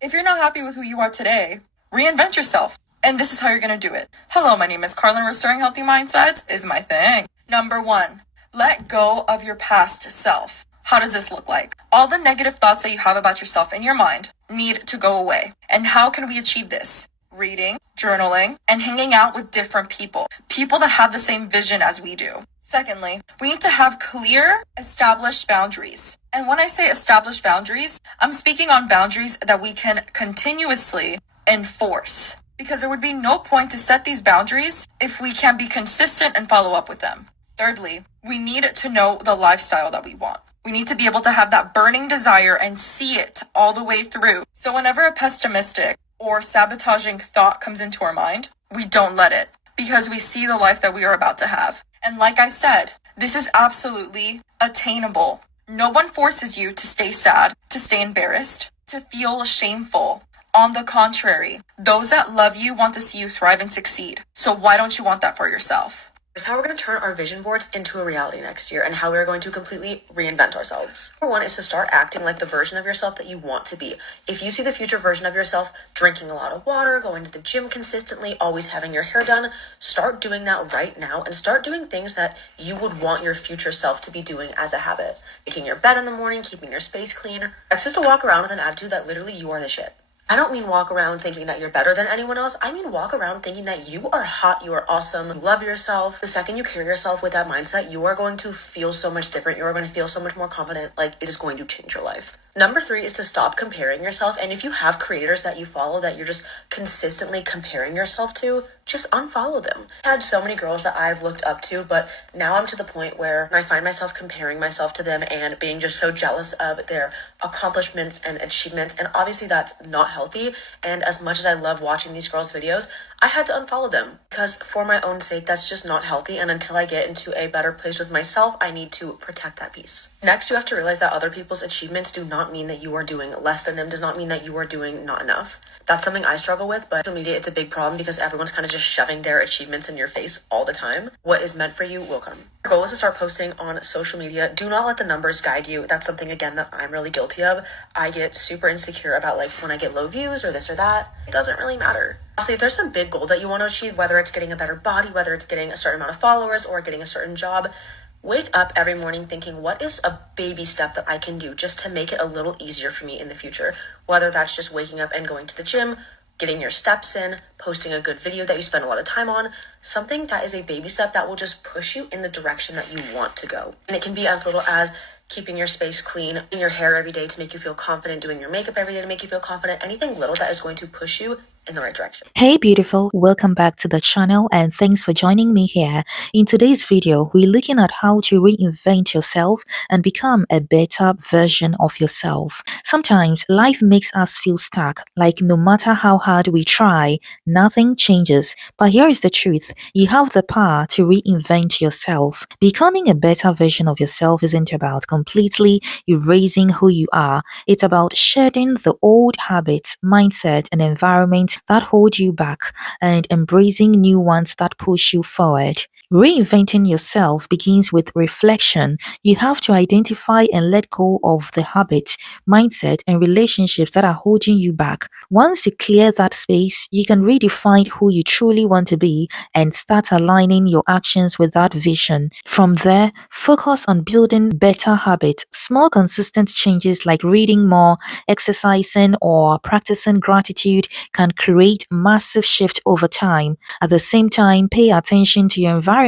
If you're not happy with who you are today, reinvent yourself. And this is how you're going to do it. Hello, my name is Carlin. Restoring healthy mindsets is my thing. Number 1, let go of your past self. How does this look like? All the negative thoughts that you have about yourself in your mind need to go away. And how can we achieve this? Reading, journaling, and hanging out with different people. People that have the same vision as we do. Secondly, we need to have clear, established boundaries. And when I say established boundaries, I'm speaking on boundaries that we can continuously enforce. Because there would be no point to set these boundaries if we can't be consistent and follow up with them. Thirdly, we need to know the lifestyle that we want. We need to be able to have that burning desire and see it all the way through. So whenever a pessimistic or sabotaging thought comes into our mind, we don't let it, because we see the life that we are about to have. And like I said, this is absolutely attainable. No one forces you to stay sad, to stay embarrassed, to feel shameful. On the contrary, those that love you want to see you thrive and succeed. So why don't you want that for yourself? Here's how we're going to turn our vision boards into a reality next year and how we're going to completely reinvent ourselves. Number 1 is to start acting like the version of yourself that you want to be. If you see the future version of yourself drinking a lot of water, going to the gym consistently, always having your hair done, start doing that right now and start doing things that you would want your future self to be doing as a habit. Making your bed in the morning, keeping your space clean. It's just to walk around with an attitude that literally you are the shit. I don't mean walk around thinking that you're better than anyone else. I mean walk around thinking that you are hot, you are awesome, you love yourself. The second you carry yourself with that mindset, you are going to feel so much different. You are going to feel so much more confident. Like, it is going to change your life. Number 3 is to stop comparing yourself. And if you have creators that you follow that you're just consistently comparing yourself to, just unfollow them. I had so many girls that I've looked up to, but now I'm to the point where I find myself comparing myself to them and being just so jealous of their accomplishments and achievements. And obviously that's not healthy. And as much as I love watching these girls' videos, I had to unfollow them because for my own sake, that's just not healthy. And until I get into a better place with myself, I need to protect that peace. Next, you have to realize that other people's achievements do not mean that you are doing less than them, does not mean that you are doing not enough. That's something I struggle with, but social media, it's a big problem because everyone's kind of just shoving their achievements in your face all the time. What is meant for you will come. Our goal is to start posting on social media. Do not let the numbers guide you. That's something, again, that I'm really guilty of. I get super insecure about like when I get low views or this or that. It doesn't really matter. Honestly, if there's some big goal that you want to achieve, whether it's getting a better body, whether it's getting a certain amount of followers or getting a certain job, wake up every morning thinking, what is a baby step that I can do just to make it a little easier for me in the future? Whether that's just waking up and going to the gym, getting your steps in, posting a good video that you spend a lot of time on, something that is a baby step that will just push you in the direction that you want to go. And it can be as little as keeping your space clean, doing your hair every day to make you feel confident, doing your makeup every day to make you feel confident, anything little that is going to push you in the right direction. Hey beautiful, welcome back to the channel and thanks for joining me here. In today's video, we're looking at how to reinvent yourself and become a better version of yourself. Sometimes life makes us feel stuck, like no matter how hard we try, nothing changes. But here is the truth, you have the power to reinvent yourself. Becoming a better version of yourself isn't about completely erasing who you are. It's about shedding the old habits, mindset, and environment that hold you back and embracing new ones that push you forward. Reinventing yourself begins with reflection. You have to identify and let go of the habits, mindset, and relationships that are holding you back. Once you clear that space, you can redefine who you truly want to be and start aligning your actions with that vision. From there, focus on building better habits. Small, consistent changes like reading more, exercising, or practicing gratitude can create massive shift over time. At the same time, pay attention to your environment.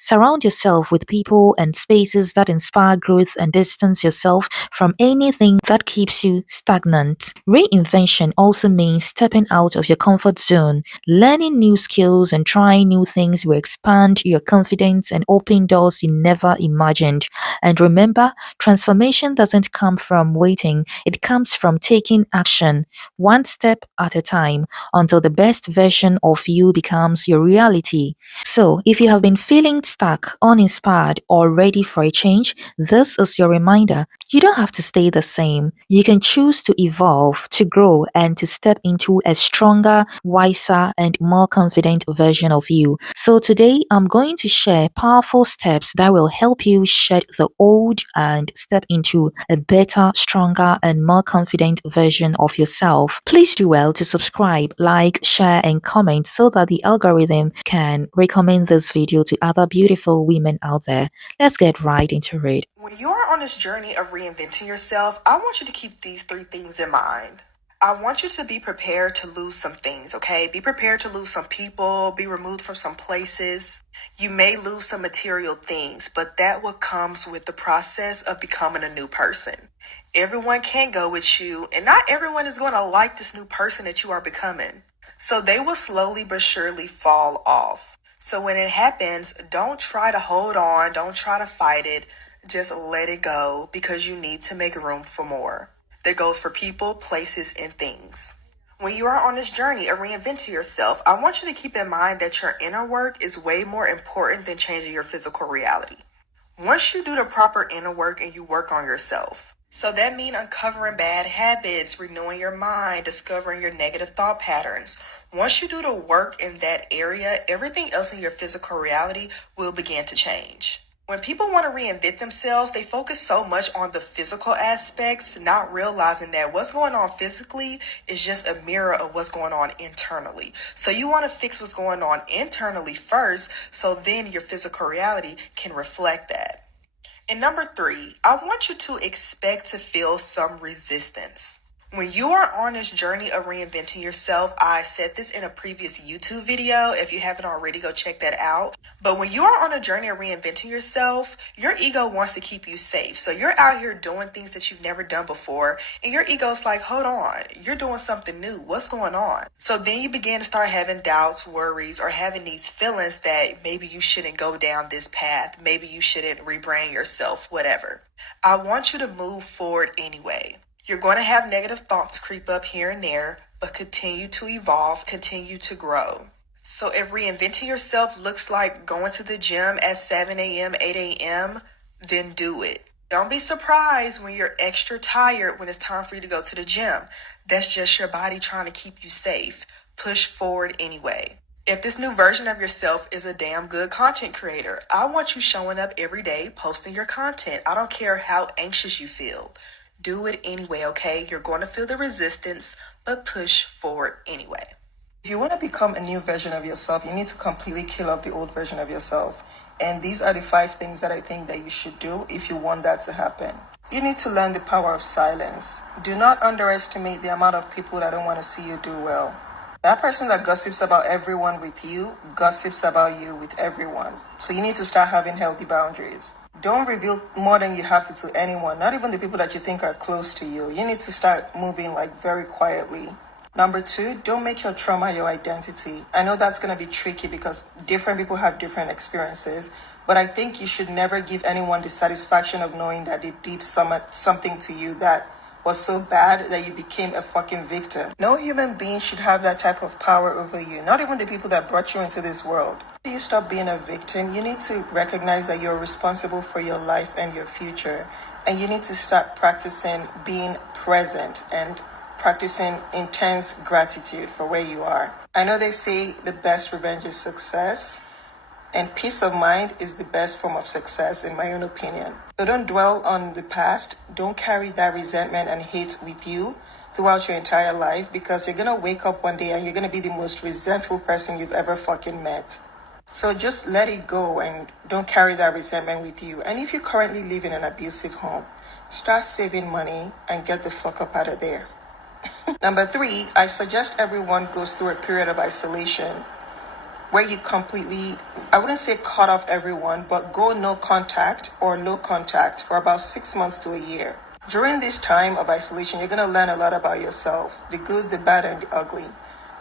Surround yourself with people and spaces that inspire growth and distance yourself from anything that keeps you stagnant. Reinvention also means stepping out of your comfort zone. Learning new skills and trying new things will expand your confidence and open doors you never imagined. And remember, transformation doesn't come from waiting, it comes from taking action, one step at a time, until the best version of you becomes your reality. So, if you have been been feeling stuck, uninspired, or ready for a change, this is your reminder. You don't have to stay the same. You can choose to evolve, to grow, and to step into a stronger, wiser, and more confident version of you. So today, I'm going to share powerful steps that will help you shed the old and step into a better, stronger, and more confident version of yourself. Please do well to subscribe, like, share, and comment so that the algorithm can recommend this video to other beautiful women out there. Let's get right into it. When you are on this journey of reinventing yourself, I want you to keep these 3 things in mind. I want you to be prepared to lose some things, okay? Be prepared to lose some people, be removed from some places. You may lose some material things, but that what comes with the process of becoming a new person. Everyone can't go with you, and not everyone is going to like this new person that you are becoming. So they will slowly but surely fall off. So when it happens, don't try to hold on, don't try to fight it. Just let it go because you need to make room for more. That goes for people, places, and things. When you are on this journey of reinventing yourself, I want you to keep in mind that your inner work is way more important than changing your physical reality. Once you do the proper inner work and you work on yourself, so that means uncovering bad habits, renewing your mind, discovering your negative thought patterns. Once you do the work in that area, everything else in your physical reality will begin to change. When people want to reinvent themselves, they focus so much on the physical aspects, not realizing that what's going on physically is just a mirror of what's going on internally. So you want to fix what's going on internally first, so then your physical reality can reflect that. And number 3, I want you to expect to feel some resistance. When you are on this journey of reinventing yourself, I said this in a previous YouTube video. If you haven't already, go check that out. But when you are on a journey of reinventing yourself, your ego wants to keep you safe. So you're out here doing things that you've never done before. And your ego's like, hold on, you're doing something new. What's going on? So then you begin to start having doubts, worries, or having these feelings that maybe you shouldn't go down this path. Maybe you shouldn't rebrand yourself, whatever. I want you to move forward anyway. You're going to have negative thoughts creep up here and there, but continue to evolve, continue to grow. So if reinventing yourself looks like going to the gym at 7 a.m., 8 a.m., then do it. Don't be surprised when you're extra tired when it's time for you to go to the gym. That's just your body trying to keep you safe. Push forward anyway. If this new version of yourself is a damn good content creator, I want you showing up every day, posting your content. I don't care how anxious you feel. Do it anyway, okay? You're going to feel the resistance, but push forward anyway. If you want to become a new version of yourself, you need to completely kill off the old version of yourself. And these are the 5 things that I think that you should do if you want that to happen. You need to learn the power of silence. Do not underestimate the amount of people that don't want to see you do well. That person that gossips about everyone with you, gossips about you with everyone. So you need to start having healthy boundaries. Don't reveal more than you have to anyone, not even the people that you think are close to you. You need to start moving very quietly. Number 2, don't make your trauma your identity. I know that's going to be tricky because different people have different experiences, but I think you should never give anyone the satisfaction of knowing that they did something to you that was so bad that you became a fucking victim. No human being should have that type of power over you, not even the people that brought you into this world. You stop being a victim. You need to recognize that you're responsible for your life and your future, and you need to start practicing being present and practicing intense gratitude for where you are. I know they say the best revenge is success, and peace of mind is the best form of success in my own opinion. So don't dwell on the past. Don't carry that resentment and hate with you throughout your entire life, because you're gonna wake up one day and you're gonna be the most resentful person you've ever fucking met. So just let it go and don't carry that resentment with you. And if you currently live in an abusive home, start saving money and get the fuck up out of there. Number 3, I suggest everyone goes through a period of isolation where you completely, I wouldn't say cut off everyone, but go no contact or low contact for about 6 months to a year. During this time of isolation, you're going to learn a lot about yourself, the good, the bad, and the ugly.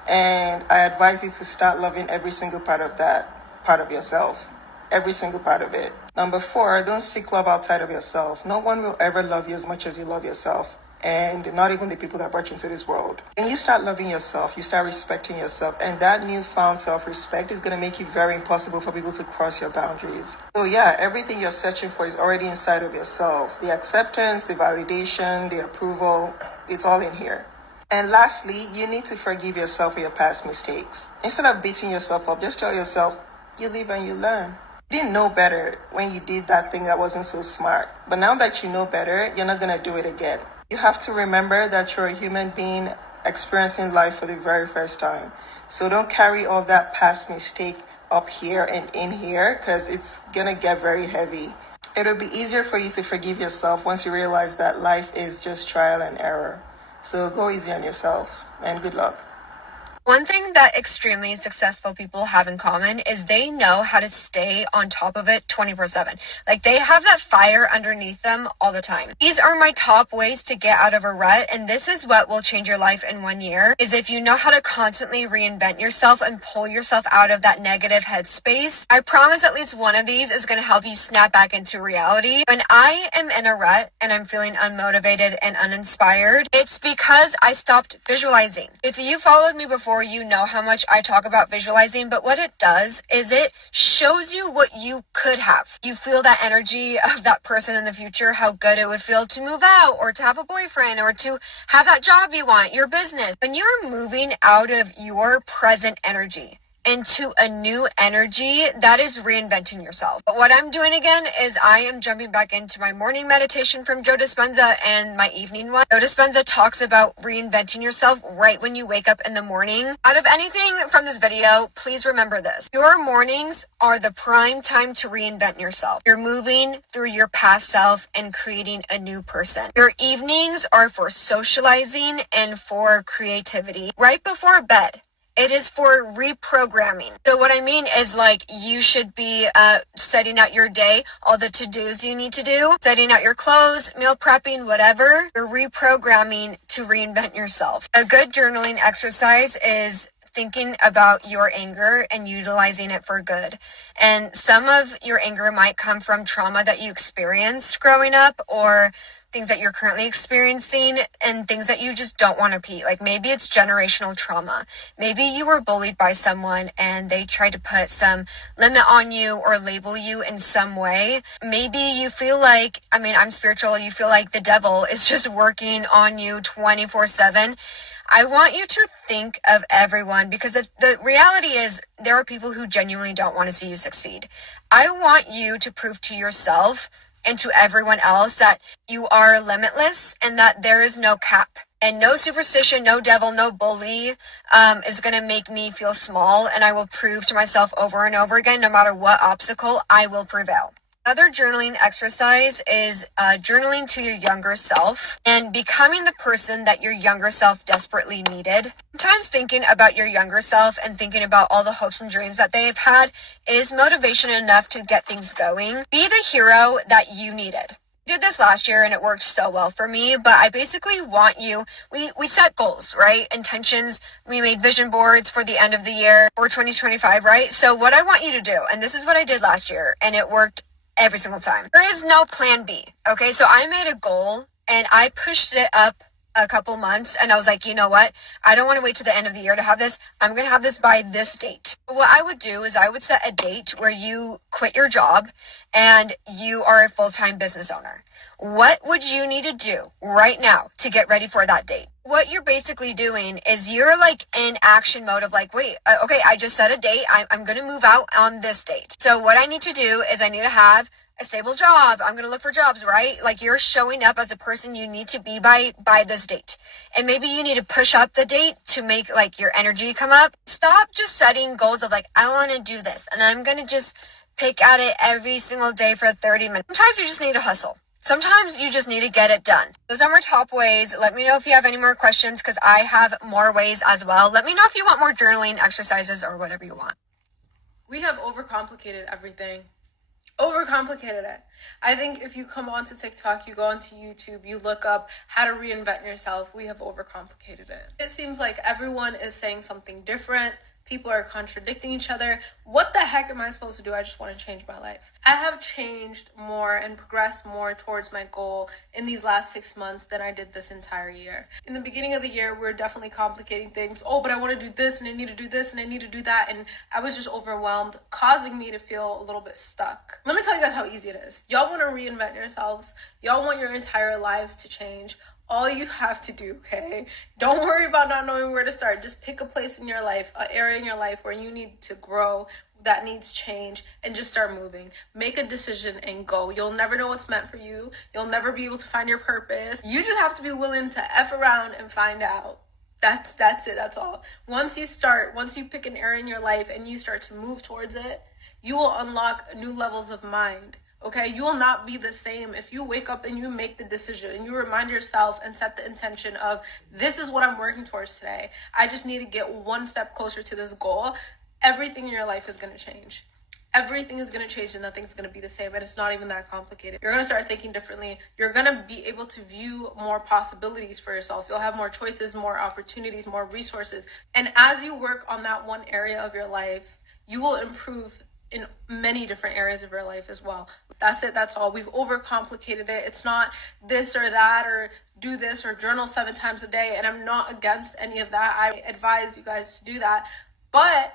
And I advise you to start loving every single part of that part of yourself, every single part of it. Number 4, don't seek love outside of yourself. No one will ever love you as much as you love yourself. and not even the people that brought you into this world. And you start loving yourself, you start respecting yourself, and that newfound self-respect is going to make it very impossible for people to cross your boundaries. So yeah, everything you're searching for is already inside of yourself. The acceptance, the validation, the approval, it's all in here. And lastly, you need to forgive yourself for your past mistakes. Instead of beating yourself up, just tell yourself, you live and you learn. You didn't know better when you did that thing that wasn't so smart. But now that you know better, you're not going to do it again. You have to remember that you're a human being experiencing life for the very first time. So don't carry all that past mistake up here and in here, because it's going to get very heavy. It'll be easier for you to forgive yourself once you realize that life is just trial and error. So go easy on yourself, and good luck. One thing that extremely successful people have in common is they know how to stay on top of it 24/7. Like they have that fire underneath them all the time. These are my top ways to get out of a rut, and this is what will change your life in 1 year, is if you know how to constantly reinvent yourself and pull yourself out of that negative headspace. I promise at least one of these is going to help you snap back into reality. When I am in a rut and I'm feeling unmotivated and uninspired, it's because I stopped visualizing. If you followed me before, you know how much I talk about visualizing, but what it does is it shows you what you could have. You feel that energy of that person in the future, how good it would feel to move out or to have a boyfriend or to have that job you want, your business. When you're moving out of your present energy into a new energy, that is reinventing yourself. But what I'm doing again is I am jumping back into my morning meditation from Joe Dispenza and my evening one. Joe Dispenza talks about reinventing yourself right when you wake up in the morning. Out of anything from this video, please remember this. Your mornings are the prime time to reinvent yourself. You're moving through your past self and creating a new person. Your evenings are for socializing and for creativity. Right before bed, it is for reprogramming. So what I mean is, like, you should be setting out your day, all the to-dos you need to do, setting out your clothes, meal prepping, whatever. You're reprogramming to reinvent yourself. A good journaling exercise is thinking about your anger and utilizing it for good. And some of your anger might come from trauma that you experienced growing up, or things that you're currently experiencing, and things that you just don't want to repeat. Like maybe it's generational trauma. Maybe you were bullied by someone and they tried to put some limit on you or label you in some way. Maybe you feel like, I'm spiritual, you feel like the devil is just working on you 24/7. I want you to think of everyone, because the reality is there are people who genuinely don't want to see you succeed. I want you to prove to yourself and to everyone else that you are limitless and that there is no cap. And no superstition, no devil, no bully is going to make me feel small. And I will prove to myself over and over again, no matter what obstacle, I will prevail. Another journaling exercise is journaling to your younger self and becoming the person that your younger self desperately needed. Sometimes thinking about your younger self and thinking about all the hopes and dreams that they've had is motivation enough to get things going. Be the hero that you needed. I did this last year and it worked so well for me, but I basically want you, we set goals, right? Intentions, we made vision boards for the end of the year for 2025, right? So what I want you to do, and this is what I did last year and it worked every single time. There is no plan B. Okay, so I made a goal and I pushed it up a couple months and I was like, you know what? I don't want to wait to the end of the year to have this. I'm going to have this by this date. What I would do is I would set a date where you quit your job and you are a full-time business owner. What would you need to do right now to get ready for that date? What you're basically doing is you're like in action mode of like, wait, okay, I just set a date. I'm going to move out on this date. So what I need to do is I need to have a stable job. I'm going to look for jobs, right? Like you're showing up as a person you need to be by this date. And maybe you need to push up the date to make like your energy come up. Stop just setting goals of like, I want to do this and I'm going to just pick at it every single day for 30 minutes. Sometimes you just need to hustle. Sometimes you just need to get it done. Those are my top ways. Let me know if you have any more questions because I have more ways as well. Let me know if you want more journaling exercises or whatever you want. We have overcomplicated everything. Overcomplicated it. I think if you come onto TikTok, you go onto YouTube, you look up how to reinvent yourself, we have overcomplicated it. It seems like everyone is saying something different. People are contradicting each other. What the heck am I supposed to do? I just want to change my life. I have changed more and progressed more towards my goal in these last 6 months than I did this entire year. In the beginning of the year, we're definitely complicating things. Oh, but I want to do this and I need to do this and I need to do that. And I was just overwhelmed, causing me to feel a little bit stuck. Let me tell you guys how easy it is. Y'all want to reinvent yourselves. Y'all want your entire lives to change. All you have to do, okay? Don't worry about not knowing where to start. Just pick a place in your life, an area in your life where you need to grow, that needs change, and just start moving. Make a decision and go. You'll never know what's meant for you. You'll never be able to find your purpose. You just have to be willing to F around and find out. That's it. That's all. Once you pick an area in your life and you start to move towards it, you will unlock new levels of mind. Okay, you will not be the same if you wake up and you make the decision and you remind yourself and set the intention of, this is what I'm working towards today. I just need to get one step closer to this goal. Everything in your life is going to change. Everything is going to change and nothing's going to be the same, and it's not even that complicated. You're going to start thinking differently. You're going to be able to view more possibilities for yourself. You'll have more choices, more opportunities, more resources. And as you work on that one area of your life, you will improve in many different areas of your life as well. That's it. That's all. We've overcomplicated it. It's not this or that or do this or journal 7 times a day. And I'm not against any of that. I advise you guys to do that. But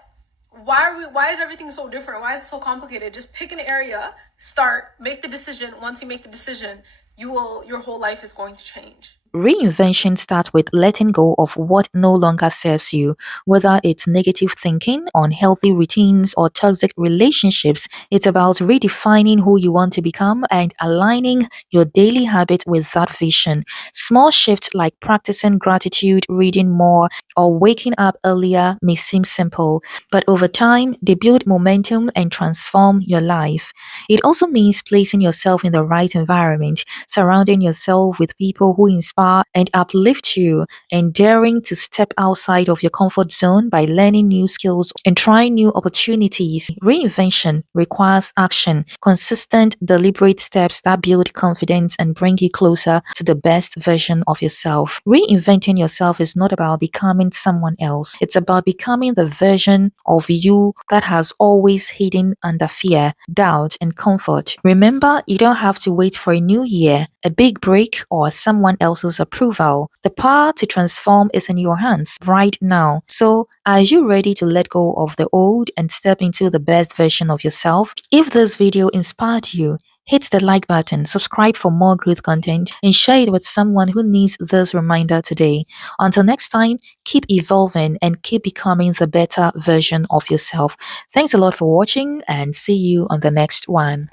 why is everything so different? Why is it so complicated? Just pick an area, start, make the decision. Once you make the decision, your whole life is going to change. Reinvention starts with letting go of what no longer serves you, whether it's negative thinking, unhealthy routines, or toxic relationships. It's about redefining who you want to become and aligning your daily habits with that vision. Small shifts like practicing gratitude, reading more, or waking up earlier may seem simple, but over time, they build momentum and transform your life. It also means placing yourself in the right environment, surrounding yourself with people who inspire and uplift you, and daring to step outside of your comfort zone by learning new skills and trying new opportunities. Reinvention requires action, consistent, deliberate steps that build confidence and bring you closer to the best version of yourself. Reinventing yourself is not about becoming someone else, it's about becoming the version of you that has always hidden under fear, doubt, and comfort. Remember, you don't have to wait for a new year, a big break, or someone else's approval. The power to transform is in your hands right now. So, are you ready to let go of the old and step into the best version of yourself? If this video inspired you, hit the like button, subscribe for more growth content, and share it with someone who needs this reminder today. Until next time, keep evolving and keep becoming the better version of yourself. Thanks a lot for watching, and see you on the next one.